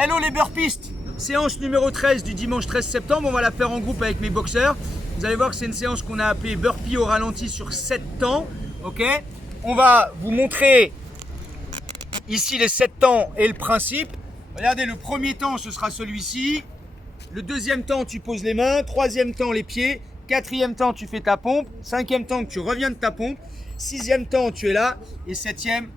Hello les burpistes, séance numéro 13 du dimanche 13 septembre. On va la faire en groupe avec mes boxeurs. Vous allez voir que c'est une séance qu'on a appelée burpee au ralenti sur 7 temps. Ok, on va vous montrer ici les 7 temps et le principe. Regardez, le premier temps, ce sera celui-ci. Le deuxième temps, tu poses les mains. Troisième temps, les pieds. Quatrième temps, tu fais ta pompe. Cinquième temps, tu reviens de ta pompe. Sixième temps, tu es là. Et septième,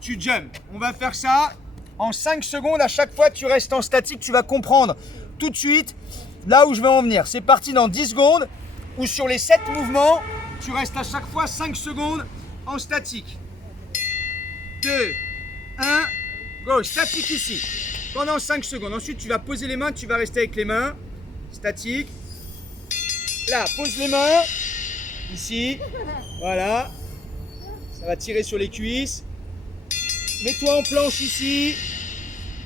tu jumps. On va faire ça en 5 secondes. À chaque fois, tu restes en statique. Tu vas comprendre tout de suite là où je vais en venir. C'est parti dans 10 secondes. Ou sur les 7 mouvements, tu restes à chaque fois 5 secondes en statique. 2, 1, go. Statique ici. Pendant 5 secondes. Ensuite, tu vas poser les mains. Tu vas rester avec les mains. Statique. Là, pose les mains. Ici. Voilà. Ça va tirer sur les cuisses. Mets-toi en planche ici.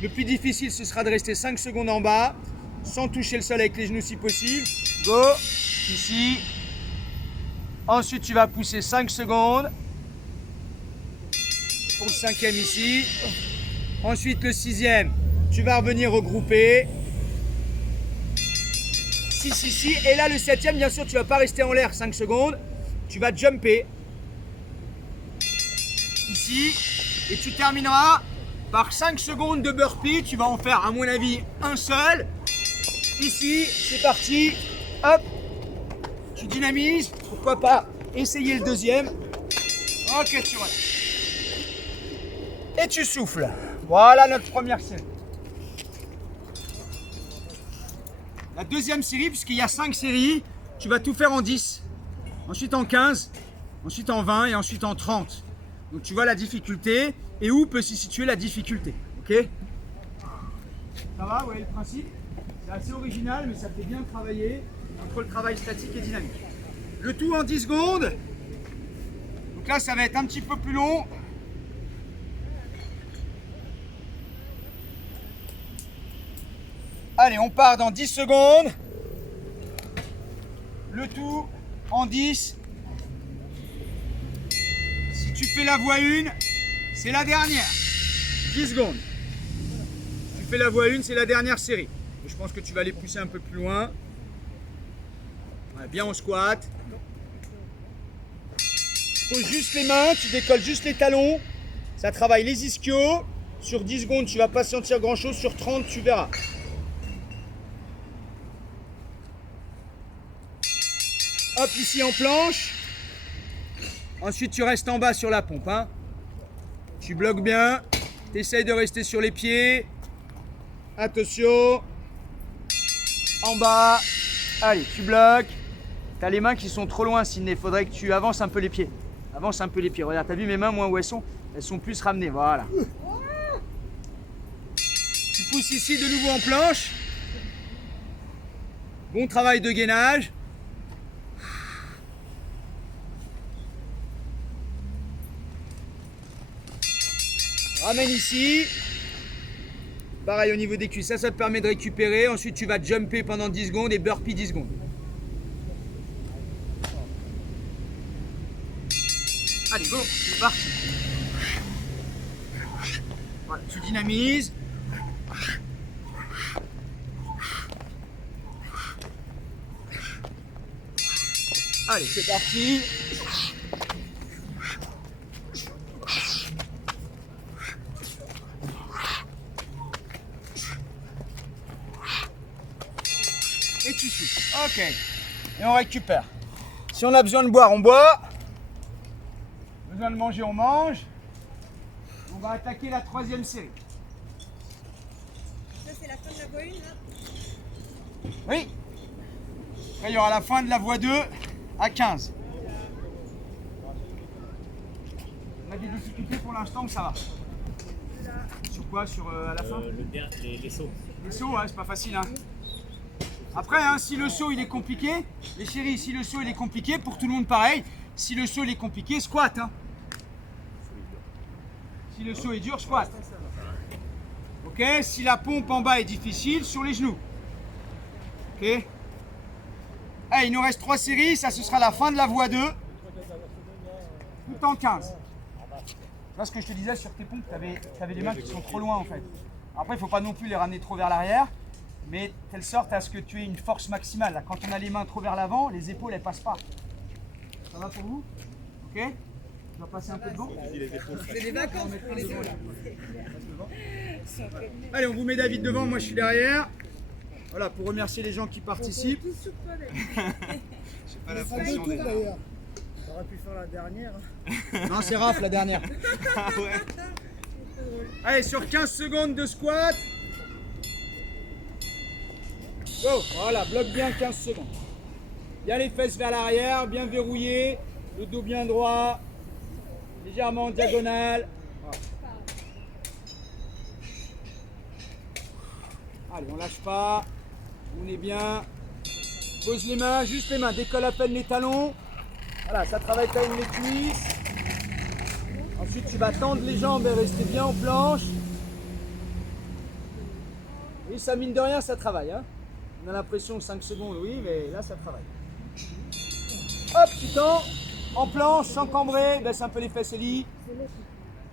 Le plus difficile, ce sera de rester 5 secondes en bas, sans toucher le sol avec les genoux si possible. Go. Ici. Ensuite, tu vas pousser 5 secondes. Pour le cinquième ici. Ensuite, le sixième, tu vas revenir regrouper. 6 ici. Et là, le septième, bien sûr, tu ne vas pas rester en l'air 5 secondes. Tu vas jumper. Ici. Et tu termineras par 5 secondes de burpee. Tu vas en faire, à mon avis, un seul. Ici, c'est parti. Hop. Tu dynamises. Pourquoi pas essayer le deuxième. Ok, tu restes. Et tu souffles. Voilà notre première série. La deuxième série, puisqu'il y a 5 séries, tu vas tout faire en 10. Ensuite en 15. Ensuite en 20 et ensuite en 30. Donc tu vois la difficulté et où peut s'y situer la difficulté. Ok? Ça va, ouais, le principe. C'est assez original, mais ça fait bien travailler entre le travail statique et dynamique. Le tout en 10 secondes. Donc là, ça va être un petit peu plus long. Allez, on part dans 10 secondes. Le tout en 10. Si tu fais la voie 1, c'est la dernière. 10 secondes. Si tu fais la voie 1, c'est la dernière série. Et je pense que tu vas les pousser un peu plus loin. Ouais, bien en squat. Pose juste les mains, tu décolles juste les talons. Ça travaille les ischios. Sur 10 secondes, tu ne vas pas sentir grand chose. Sur 30, tu verras. Hop, ici en planche. Ensuite, tu restes en bas sur la pompe. Hein. Tu bloques bien. Tu essayes de rester sur les pieds. Attention. En bas. Allez, tu bloques. Tu as les mains qui sont trop loin, Sidney. Il faudrait que tu avances un peu les pieds. Avance un peu les pieds. Regarde, tu as vu mes mains, moi, où elles sont? Elles sont plus ramenées. Voilà. Tu pousses ici de nouveau en planche. Bon travail de gainage. Ramène ici. Pareil au niveau des cuisses. Ça te permet de récupérer. Ensuite, tu vas jumper pendant 10 secondes et burpee 10 secondes. Allez, go, c'est parti. Voilà, tu dynamises. Allez, c'est parti. Et tu souffles. Ok. Et on récupère. Si on a besoin de boire, on boit. Besoin de manger, on mange. On va attaquer la troisième série. Ça, c'est la fin de la voie 1, là? Oui. Après, il y aura la fin de la voie 2 à 15. On a des difficultés pour l'instant ou ça va? Sur quoi? Sur à la fin? Les sauts. Les sauts, ouais, c'est pas facile. Hein. Après, hein, si le saut il est compliqué, les chéris, si le saut il est compliqué, pour tout le monde pareil, si le saut il est compliqué, squat. Hein. Si le saut est dur, squat. Ok, si la pompe en bas est difficile, sur les genoux. Ok. Allez, il nous reste 3 séries, ça ce sera la fin de la voie 2. Tout en 15. Tu vois ce que je te disais sur tes pompes, tu avais les mains qui sont trop loin en fait. Après, il ne faut pas non plus les ramener trop vers l'arrière, mais telle sorte à ce que tu aies une force maximale. Là, quand on a les mains trop vers l'avant, les épaules, elles ne passent pas. Ça va pour vous? Ok? On va passer un peu devant. C'est des vacances pour les deux là. Allez, on vous met David devant, moi je suis derrière. Voilà, pour remercier les gens qui participent. J'ai pas la pression déjà. d'ailleurs. T'aurais pu faire la dernière. Non, c'est Raph la dernière. Allez, sur 15 secondes de squat. Go, voilà, bloque bien 15 secondes. Bien les fesses vers l'arrière, bien verrouillé, le dos bien droit, légèrement en diagonale. Voilà. Allez, on lâche pas, on est bien. Pose les mains, juste les mains, décolle à peine les talons. Voilà, ça travaille quand même les cuisses. Ensuite, tu vas tendre les jambes et rester bien en planche. Oui, ça mine de rien, ça travaille. Hein. On a l'impression 5 secondes, oui, mais là, ça travaille. Hop, tu tends, en planche, sans cambrer, baisse un peu les fesses et lit.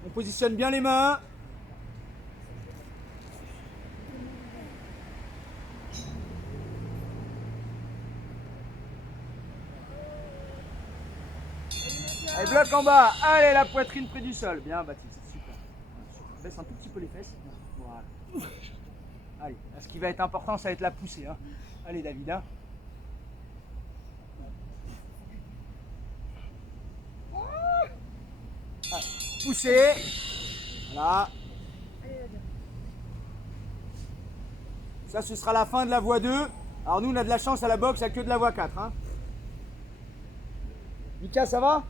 On positionne bien les mains. Allez, bloc en bas. Allez, la poitrine près du sol. Bien, Baptiste, super. Baisse un tout petit peu les fesses. Voilà. Allez, là, ce qui va être important, ça va être la poussée. Hein. Allez, David. Hein. Allez, poussée. Voilà. Ça, ce sera la fin de la voie 2. Alors, nous, on a de la chance à la boxe, il n'y a que de la voie 4. Hein. Mika, ça va?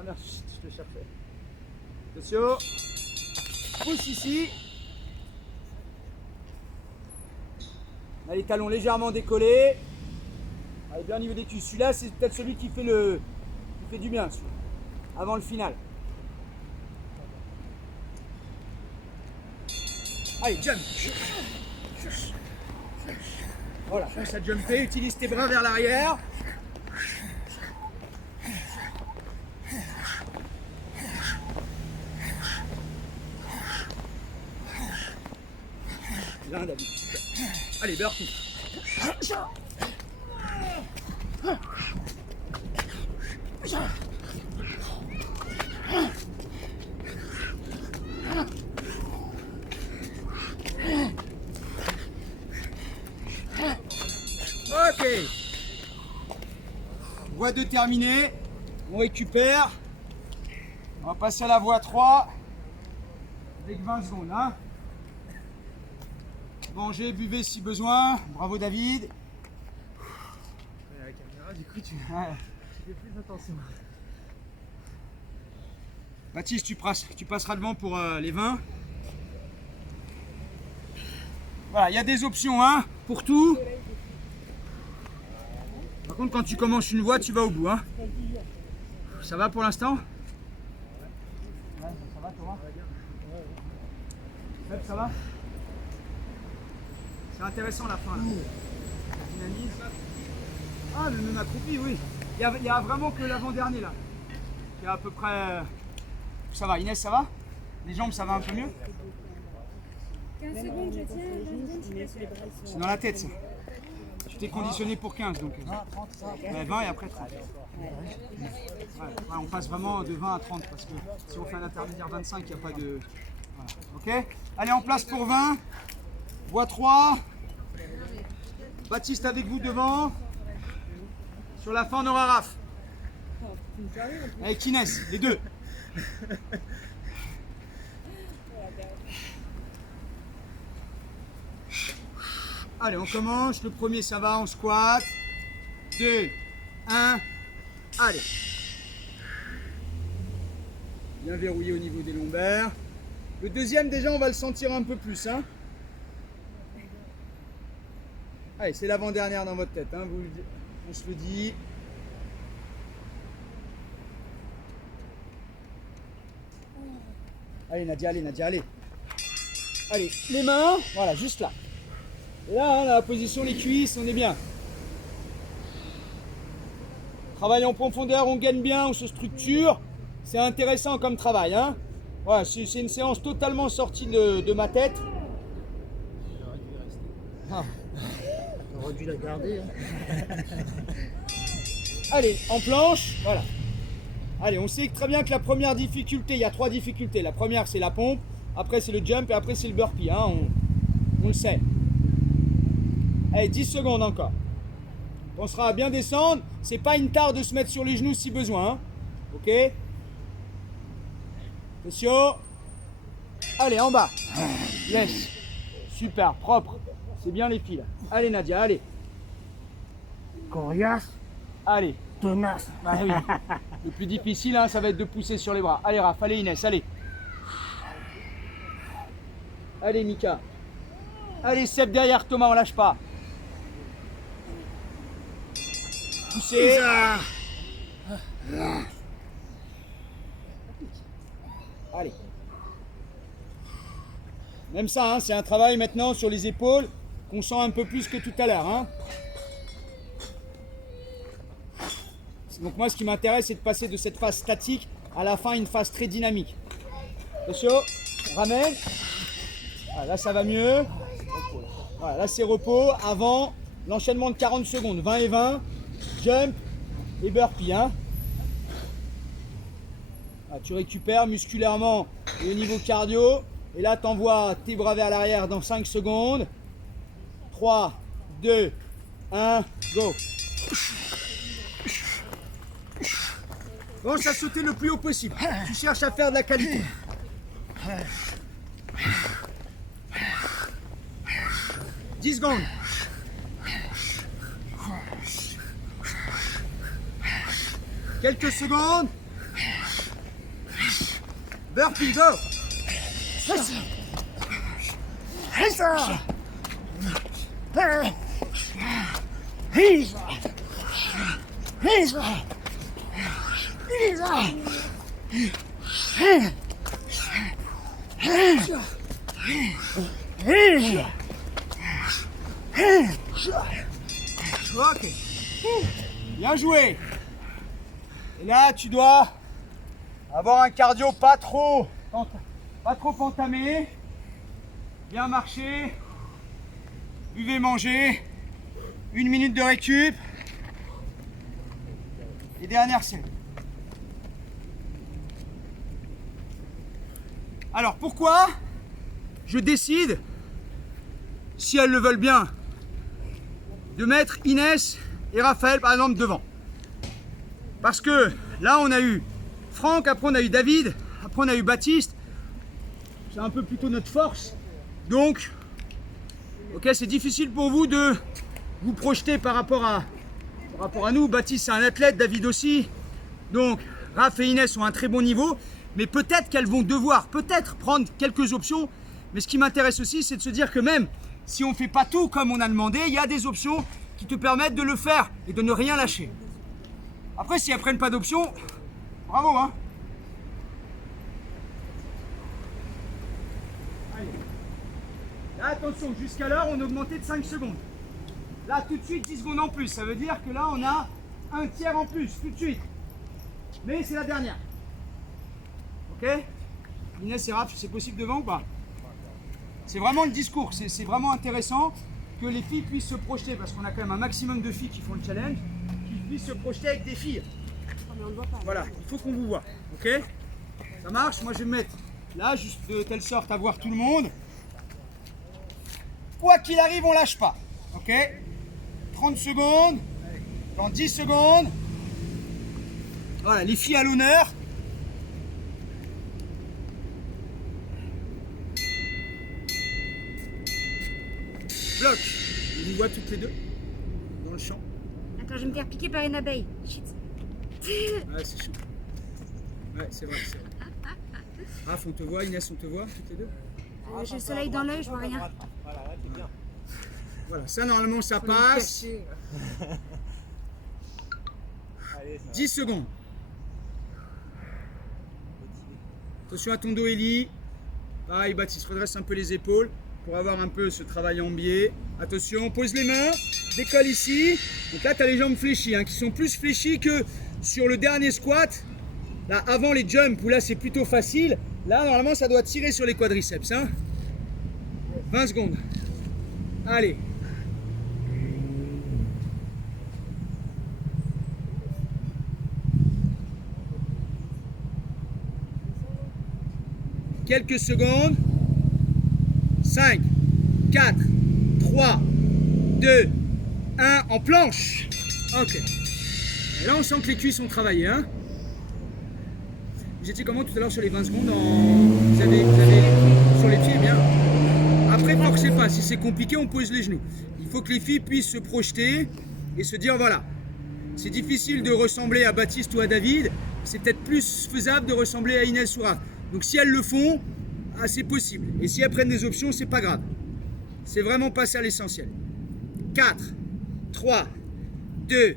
Ah merci, je te cherchais. Attention. Pousse ici. On a les talons légèrement décollés. Allez, bien au niveau des cuisses. Celui-là, c'est peut-être celui qui fait du bien, celui-là. Avant le final. Allez, jump. Voilà, pense à jumper. Utilise tes bras vers l'arrière. Bien, David. Allez, burpee. Ok. Voie 2 terminée. On récupère. On va passer à la voie 3 avec 20 secondes. Hein. Mangez, buvez si besoin. Bravo David. La caméra, du coup, tu fais plus attention. Baptiste, tu passeras devant pour les 20. Voilà, il y a des options hein, pour tout. Par contre, quand tu commences une voie, tu vas au bout. Hein. Ça va pour l'instant? Ouais, ça va, Thomas? Seb, ça va? C'est intéressant la fin. Là. La dynamisme. Ah, le non accroupi, oui. Il y a vraiment que l'avant-dernier là. Il y a à peu près. Ça va, Inès, ça va? Les jambes, ça va un peu mieux? 15 secondes, je tiens, 20 secondes, je laisse les bras. C'est dans la tête ça. Tu t'es conditionné pour 15 donc. 20 et après 30. Ouais, on passe vraiment de 20 à 30 parce que si on fait un intermédiaire 25, il n'y a pas de. Voilà. Ok? Allez, en place pour 20. Voie 3. Baptiste avec vous devant. Sur la fin, on aura Raph. Avec Inès, les deux. Allez, on commence. Le premier, ça va, on squat. 2, 1. Allez. Bien verrouillé au niveau des lombaires. Le deuxième, déjà, on va le sentir un peu plus. Hein. Allez, c'est l'avant-dernière dans votre tête. Hein. On se le dit. Allez, Nadia, allez. Allez, les mains, voilà, juste là. Et là, hein, la position, les cuisses, on est bien. Travail en profondeur, on gagne bien, on se structure. C'est intéressant comme travail. Hein. Voilà, c'est une séance totalement sortie de ma tête. Ah. On aurait dû la garder. Hein. Allez, en planche, voilà. Allez, on sait très bien que la première difficulté, il y a 3 difficultés. La première, c'est la pompe, après c'est le jump et après c'est le burpee. Hein, on le sait. Allez, 10 secondes encore. On sera à bien descendre. C'est pas une tare de se mettre sur les genoux si besoin. Hein. Ok. Attention. Allez, en bas. Yes. Super, propre. C'est bien les filles là. Allez Nadia, allez. Coriace, Allez. tenace. Ah oui. Le plus difficile, hein, ça va être de pousser sur les bras. Allez Raph, allez Inès, allez. Allez Mika. Allez Seb derrière Thomas, on lâche pas. Poussez. Allez. Même ça, hein, c'est un travail maintenant sur les épaules qu'on sent un peu plus que tout à l'heure. Hein. Donc moi, ce qui m'intéresse, c'est de passer de cette phase statique à la fin une phase très dynamique. Attention, on ramène. Voilà, là, ça va mieux. Voilà, là, c'est repos. Avant, l'enchaînement de 40 secondes. 20 et 20. Jump et burpee. Hein. Voilà, tu récupères musculairement et au niveau cardio. Et là, tu envoies tes bras vers l'arrière dans 5 secondes. 3, 2, 1, go. Pense à sauter le plus haut possible. Tu cherches à faire de la qualité. 10 secondes. Quelques secondes. Burpee, go. Ok. Bien joué. Et là, tu dois avoir un cardio pas trop entamé. Bien marcher. Buvez, mangez. 1 minute de récup. Et dernière série. Alors pourquoi je décide, si elles le veulent bien, de mettre Inès et Raphaël par exemple devant? Parce que là on a eu Franck, après on a eu David, après on a eu Baptiste. C'est un peu plutôt notre force. Donc, ok, c'est difficile pour vous de vous projeter par rapport à nous. Baptiste c'est un athlète, David aussi. Donc Raph et Inès ont un très bon niveau. Mais peut-être qu'elles vont devoir prendre quelques options. Mais ce qui m'intéresse aussi, c'est de se dire que même si on ne fait pas tout comme on a demandé, il y a des options qui te permettent de le faire et de ne rien lâcher. Après, si elles ne prennent pas d'options, bravo, hein. Allez. Là, attention, jusqu'à l'heure, on a augmenté de 5 secondes. Là, tout de suite, 10 secondes en plus. Ça veut dire que là, on a un tiers en plus, tout de suite. Mais c'est la dernière. Ok? Inès et Raph, c'est possible devant ou pas? C'est vraiment le discours, c'est vraiment intéressant que les filles puissent se projeter, parce qu'on a quand même un maximum de filles qui font le challenge, qui puissent se projeter avec des filles. Voilà, il faut qu'on vous voit. Ok? Ça marche? Moi je vais me mettre là, juste de telle sorte à voir tout le monde. Quoi qu'il arrive, on lâche pas. Ok? 30 secondes, dans 10 secondes. Voilà, les filles à l'honneur. Bloc. On vous voit toutes les deux dans le champ. Attends, je vais me faire piquer par une abeille. Chut. Ouais, c'est chaud. Ouais, c'est vrai, c'est vrai. Raph, on te voit, Inès, on te voit, toutes les deux. J'ai le soleil dans l'œil, je vois rien. Voilà, ça normalement ça passe. 10 secondes. Attention à ton dos, Ellie. Pareil, Baptiste, redresse un peu les épaules pour avoir un peu ce travail en biais. Attention, pose les mains, décolle ici. Donc là, tu as les jambes fléchies, hein, qui sont plus fléchies que sur le dernier squat. Là, avant les jumps, où là, c'est plutôt facile. Là, normalement, ça doit tirer sur les quadriceps. Hein. 20 secondes. Allez. Quelques secondes. 5, 4, 3, 2, 1, en planche. Ok. Et là, on sent que les cuisses ont travaillé. Hein. Vous étiez comment tout à l'heure sur les 20 secondes vous avez sur les pieds, bien. Après, forcez pas. Si c'est compliqué, on pose les genoux. Il faut que les filles puissent se projeter et se dire, voilà, c'est difficile de ressembler à Baptiste ou à David. C'est peut-être plus faisable de ressembler à Inès ou Raph. Donc si elles le font, c'est possible. Et si elles prennent des options, c'est pas grave. C'est vraiment pas ça l'essentiel. 4, 3, 2,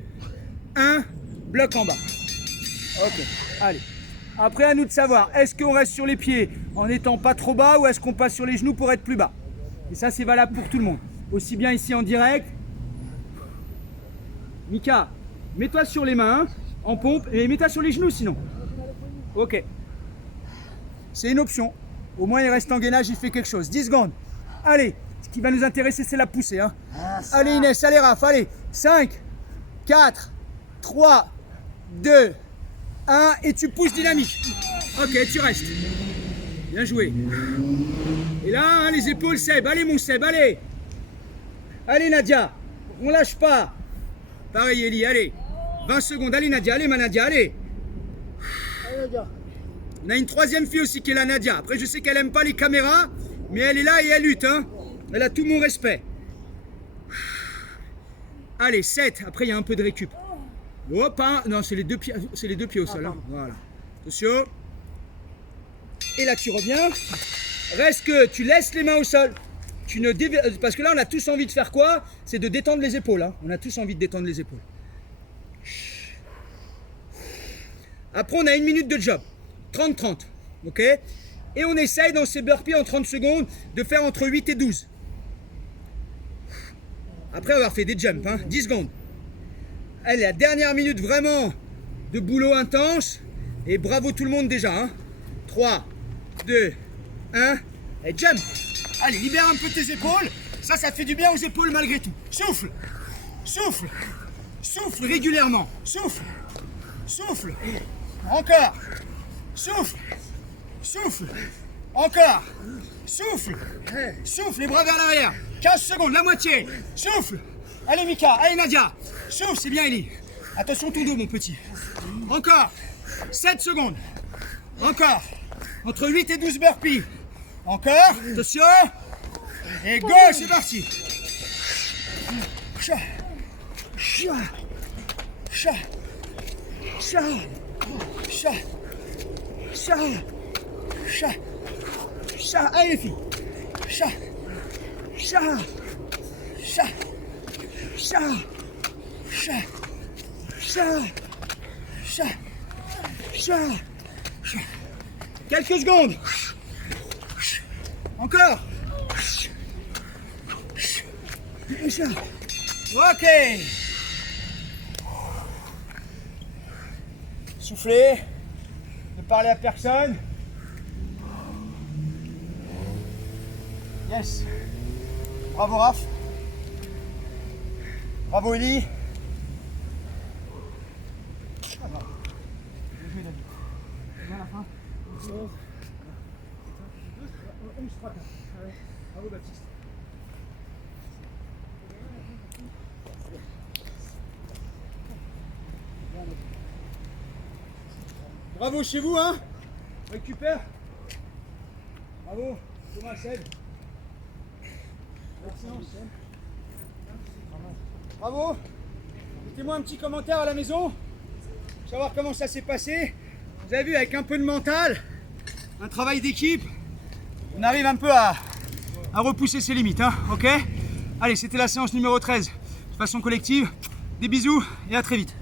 1, bloc en bas. Ok, allez. Après, à nous de savoir, est-ce qu'on reste sur les pieds en n'étant pas trop bas ou est-ce qu'on passe sur les genoux pour être plus bas? Et ça, c'est valable pour tout le monde. Aussi bien ici en direct. Mika, mets-toi sur les mains, en pompe, et mets-toi sur les genoux sinon. Ok. C'est une option. Au moins, il reste en gainage, il fait quelque chose. 10 secondes. Allez, ce qui va nous intéresser, c'est la poussée. Hein. Allez Inès, allez Raph, allez. 5, 4, 3, 2, 1, et tu pousses dynamique. Ok, tu restes. Bien joué. Et là, hein, les épaules, Seb. Allez mon Seb, allez. Allez Nadia, on lâche pas. Pareil Ellie, allez. 20 secondes, allez Nadia, allez ma Nadia, allez. Allez, Nadia. On a une troisième fille aussi qui est la Nadia. Après, je sais qu'elle aime pas les caméras, mais elle est là et elle lutte. Hein. Elle a tout mon respect. Allez, 7. Après, il y a un peu de récup. Hop, hein. Non, c'est les deux pieds au sol. Hein. Voilà. Attention. Et là, tu reviens. Reste que tu laisses les mains au sol. Tu ne Parce que là, on a tous envie de faire quoi? C'est de détendre les épaules. Hein. On a tous envie de détendre les épaules. Après, on a 1 minute de job. 30-30, ok? Et on essaye dans ces burpees en 30 secondes de faire entre 8 et 12. Après avoir fait des jumps, hein, 10 secondes. Allez, la dernière minute vraiment de boulot intense. Et bravo tout le monde déjà. Hein. 3, 2, 1, et jump. Allez, libère un peu tes épaules. Ça fait du bien aux épaules malgré tout. Souffle, souffle, souffle régulièrement. Souffle, souffle. Encore. Souffle, souffle, encore, souffle, souffle, les bras vers l'arrière, 15 secondes, la moitié, souffle, allez Mika, allez Nadia, souffle, c'est bien Ellie, attention ton dos mon petit, encore, 7 secondes, encore, entre 8 et 12 burpees, encore, attention, et go, c'est parti, chat, chat, chat, chat, chat. Chat, chat, chat, allez les filles, chat, chat, chat, chat, chat, chat, chat, chat, chat. Quelques secondes. Encore. Chat. Ok. Soufflez. Ne parlez à personne. Yes. Bravo Raph. Bravo Ellie. Bravo Baptiste. Bravo chez vous, hein. Récupère. Bravo. Thomas, Seb. Merci, Seb. Bravo. Mettez-moi un petit commentaire à la maison. Pour savoir comment ça s'est passé. Vous avez vu, avec un peu de mental, un travail d'équipe, on arrive un peu à repousser ses limites, hein, ok? Allez, c'était la séance numéro 13, de façon collective. Des bisous et à très vite.